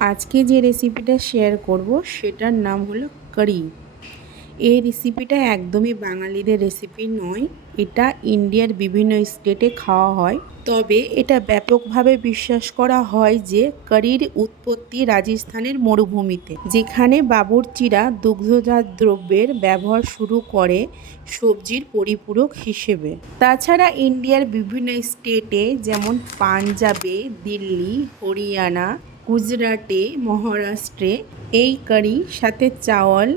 আজকে যে রেসিপিটা শেয়ার করব সেটার নাম হলো কারি। এই রেসিপিটা একদমই বাঙালিদের রেসিপি নয়, এটা ইন্ডিয়ার বিভিন্ন স্টেটে খাওয়া হয়। তবে এটা ব্যাপকভাবে বিশ্বাস করা হয় যে কারির উৎপত্তি রাজস্থানের মরুভূমিতে, যেখানে বাবুর্চিরা দুগ্ধজাত দ্রব্যের ব্যবহার শুরু করে সবজির পরিপূরক হিসেবে। তাছাড়া ইন্ডিয়ার বিভিন্ন স্টেটে যেমন পাঞ্জাবে, দিল্লি, হরিয়ানা, গুজরাটে, মহারাষ্ট্রে এই কারি সাথে চাওয়াল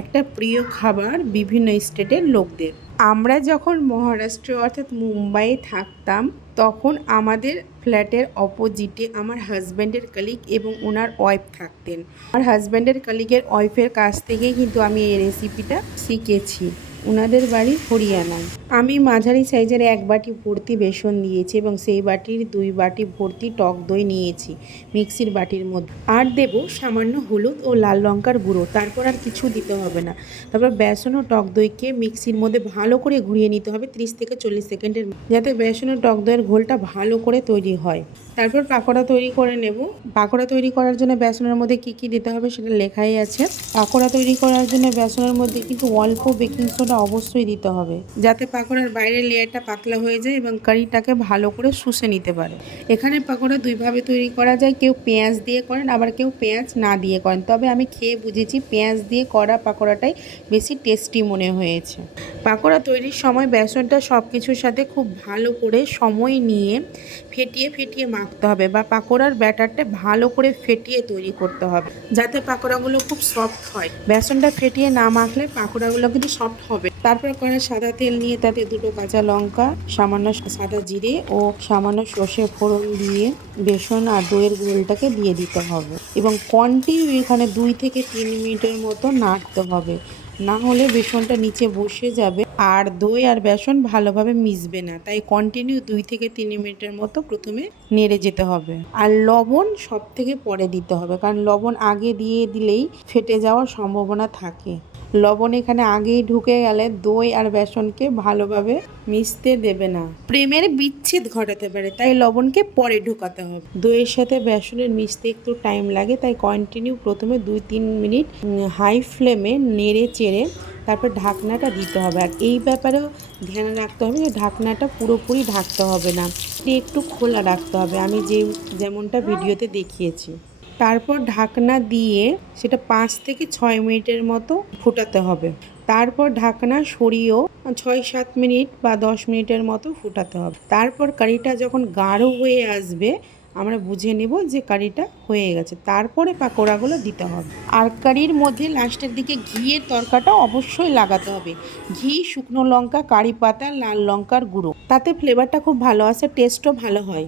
একটা প্রিয় খাবার বিভিন্ন স্টেটের লোকদের। আমরা যখন মহারাষ্ট্র অর্থাৎ মুম্বাইয়ে থাকতাম তখন আমাদের ফ্ল্যাটের অপোজিটে আমার হাজব্যান্ডের কলিগ এবং ওনার ওয়াইফ থাকতেন। আমার হাজব্যান্ডের কলিগের ওয়াইফের কাছ থেকেই কিন্তু আমি এই রেসিপিটা শিখেছি। ওনাদের বাড়ি হরিয়ানায়। আমি মাঝারি সাইজের 1 বাটি ভর্তি বেসন দিয়েছি এবং সেই বাটির 2 বাটি ভর্তি টক দই নিয়েছি মিক্সির বাটির মধ্যে। আর দেব সামান্য হলুদ ও লাল লঙ্কার গুঁড়ো, তারপর আর কিছু দিতে হবে না। তারপর বেসন ও টক দইকে মিক্সির মধ্যে ভালো করে ঘুরিয়ে নিতে হবে 30 থেকে 40 সেকেন্ডের, যাতে বেসন ও টক দইয়ের ঘোলটা ভালো করে তৈরি হয়। তারপর পাকোড়া তৈরি করে নেব। পাকোড়া তৈরি করার জন্য বেসনের মধ্যে কী দিতে হবে সেটা লেখাই আছে। পাকোড়া তৈরি করার জন্য বেসনের মধ্যে কিন্তু অল্প বেকিং সোডা অবশ্যই দিতে হবে, যাতে পাকোড়ার বাইরের লেয়ারটা পাতলা হয়ে যায় এবং কারিটাকে ভালো করে শুষে নিতে পারে। এখানে পাকোড়া দুইভাবে তৈরি করা যায়, কেউ পেঁয়াজ দিয়ে করেন, আবার কেউ পেঁয়াজ না দিয়ে করেন। তবে আমি খেয়ে বুঝেছি পেঁয়াজ দিয়ে করা পাকোড়াটাই বেশি টেস্টি মনে হয়েছে। পাকোড়া তৈরির সময় বেসনটা সব কিছুর সাথে খুব ভালো করে সময় নিয়ে ফেটিয়ে মাখতে হবে, বা পাকোড়ার ব্যাটারটা ভালো করে ফেটিয়ে তৈরি করতে হবে, যাতে পাকোড়াগুলো খুব সফট হয়। বেসনটা ফেটিয়ে না মাখলে পাকোড়াগুলো কিন্তু সফট হবে। তারপর কড়াই সাদা তেল নিয়ে তাতে 2টো কাঁচা লঙ্কা, সামান্য সাদা জিরে ও সামান্য সর্ষে ফোড়ন দিয়ে বেসন আর দইয়ের ঘোলটাকে দিয়ে দিতে হবে এবং কন্টিনিউ এখানে 2 থেকে 3 মিনিটের মতো নাড়তে হবে, না হলে বেসনটা নিচে বসে যাবে আর দই আর বেসন ভালোভাবে মিশবে না। তাই কন্টিনিউ 2 থেকে 3 মিনিটের মতো প্রথমে নেড়ে যেতে হবে। আর লবণ সব থেকে পরে দিতে হবে, কারণ লবণ আগে দিয়ে দিলেই ফেটে যাওয়ার সম্ভাবনা থাকে। লবণ এখানে আগেই ঢুকে গেলে দই আর বেসনকে ভালোভাবে মিশতে দেবে না, প্রেমের বিচ্ছেদ ঘটাতে পারে। তাই লবণকে পরে ঢোকাতে হবে। দইয়ের সাথে বেসনের মিশতে একটু টাইম লাগে, তাই কন্টিনিউ প্রথমে 2-3 মিনিট হাই ফ্লেমে নেড়ে চেড়ে তারপর ঢাকনাটা দিতে হবে। আর এই ব্যাপারেও ধ্যান রাখতে হবে যে ঢাকনাটা পুরোপুরি ঢাকতে হবে না, একটু খোলা রাখতে হবে, আমি যেমনটা ভিডিওতে দেখিয়েছি। তারপর ঢাকনা দিয়ে সেটা 5 থেকে 6 মিনিটের মতো ফোটাতে হবে। তারপর ঢাকনা সরিয়েও 6-7 মিনিট বা 10 মিনিটের মতো ফোটাতে হবে। তারপর কারিটা যখন গাঢ় হয়ে আসবে আমরা বুঝে নেব যে কারিটা হয়ে গেছে। তারপরে পাকোড়াগুলো দিতে হবে। আর কারির মধ্যে লাস্টের দিকে ঘিয়ের তরকাটা অবশ্যই লাগাতে হবে। ঘি, শুকনো লঙ্কা, কারি পাতা, লাল লঙ্কার গুঁড়ো, তাতে ফ্লেভারটা খুব ভালো আসে, টেস্টও ভালো হয়।